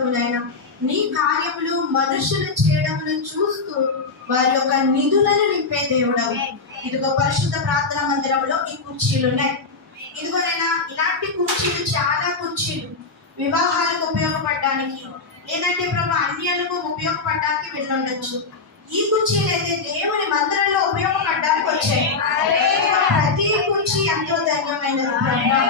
వరకు నాయనా నీ కార్యములు మనుషులు చేయడమును చూస్తూ వారి యొక్క నిధులను నింపే దేవుడవు. ఇదిగో పరిశుద్ధ ప్రార్థన మందిరంలో ఈ కుర్చీలు ఉన్నాయి. ఇదిగోనైనా ఇలాంటి కుర్చీలు, చాలా కుర్చీలు వివాహాలకు ఉపయోగపడడానికి, లేదంటే ప్రభు అన్యాలకు ఉపయోగపడడానికి వెళ్ళుండొచ్చు. ఈ కుర్చీలు అయితే దేవుని మందిరంలో ఉపయోగపడడానికి వచ్చాయి. ప్రతి కుర్చీ ఎంతో ధన్యమైనది ప్రభు.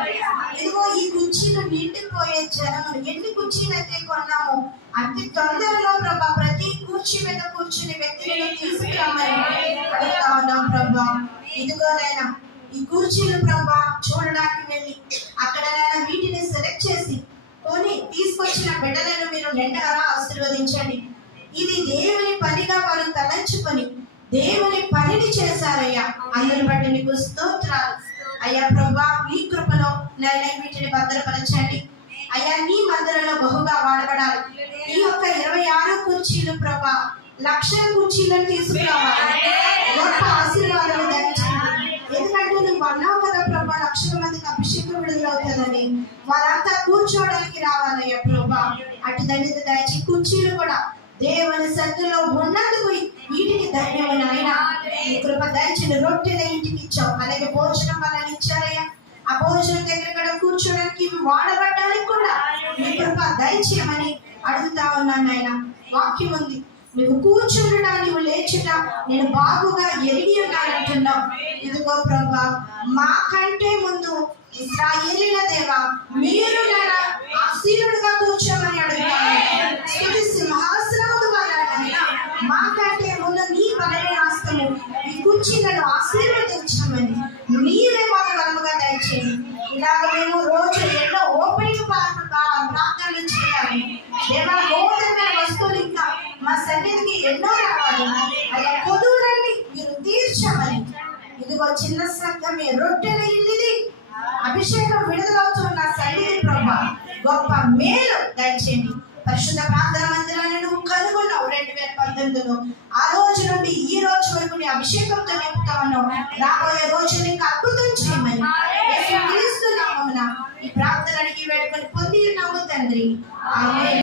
ఇదిగో ఈ కుర్చీలు నిండిపోయే జనములు, ఎన్ని కుర్చీలు అయితే కొన్నాము అతి తొందరలో ప్రభా ప్రతి కుర్చీ మీద కూర్చుని వ్యక్తులను తీసుకురామని అడుగుతా ఉన్నాం ప్రభా. ఇదిగోనైనా ఈ కుర్చీలు ప్రభా చూడడానికి వెళ్ళి అక్కడైనా వీటిని సెలెక్ట్ చేసి కొని తీసుకొచ్చిన బిడ్డలను మీరు నిండగా ఆశీర్వదించండి. ఇది దేవుని పనిగా వారు తలంచుకొని దేవుని పనిని చేశారయ్యా. అందుని బట్టి నీకు స్తోత్రాలు అయ్యా. ప్రభా నీ కృపలో నైనా వీటిని భద్రపరచండి అయ్యా. నీ మందిరంలో బహుగా వాడబడాలి. ఈ యొక్క 26 కుర్చీలు ప్రభా లక్షల కుర్చీలను తీసుకురావాలి. గొప్ప ఆశీర్వాదాలు దయచేయండి. ఎందుకంటే నువ్వు అన్నావు కదా ప్రభా, లక్షల మందికి అభిషేకం విడుదలవుతుందని. వారంతా కూర్చోవడానికి రావాలయ్యా ప్రభా. అటు ధన్యత దయచి కుర్చీలు కూడా దేవుని సన్నిధిలో ఉన్నందుకు వీటికి ధన్యమైన ఆయన కృప దయచేయండి. రొట్టెల ఇంటికి ఇచ్చావు, అలాగే భోజనం వాళ్ళని ఇచ్చారయ్యా. ఆ భోజనం దగ్గర కూడా కూర్చోడానికి వాడబడ్డానికి కూడా మీ కృప దయచేయమని అడుగుతా ఉన్నాను ఆయన. వాక్యం ఉంది, నువ్వు కూర్చుండడా నువ్వు లేచుట నేను బాగుగా ఎరిగి ఉన్నానంటున్నావు. ఇదిగో ప్రభా మాకంటే ముందు ఇశ్రాయేలీల దేవా మీరు ఆశీనుడుగా కూర్చోమని అడుగుతాను. సింహాసనము ద్వారా మాకంటే ముందు నీ బలమైన హస్తము ఈ కుర్చీలను ఆశీర్వదించమని నీవే మాకు బలముగా దయచేయండి. ఇలాగ మేము రోజు ఎన్నో ఓపెనింగ్ ప్రార్థనలు చేయాలి దేవా. నూతనమైన వస్తువులు ఇంకా మా సన్నిధికి ఎన్నో రావాలి అయ్యా. కొదువులన్నీ మీరు తీర్చమని ఇదిగో చిన్న సంఘమే రొట్టెల ఇల్లుది అభిషేకం విడుదలవుతున్న సన్నిధి ప్రభా గొప్ప మేలు దయచేయండి. పరిశుద్ధ ప్రార్థన మందిరాన్ని నువ్వు కనుగొన్నావు 2018లో. ఆ రోజు నుండి ఈ రోజు వరకు నీ అభిషేకంతో నింపుతా ఉన్నావు. రాబోయే రోజు నీకు అద్భుతం చేయమని ఈ ప్రార్థనకి వేడుకొని పొంది ఉన్నాము తండ్రి. ఆమేన్.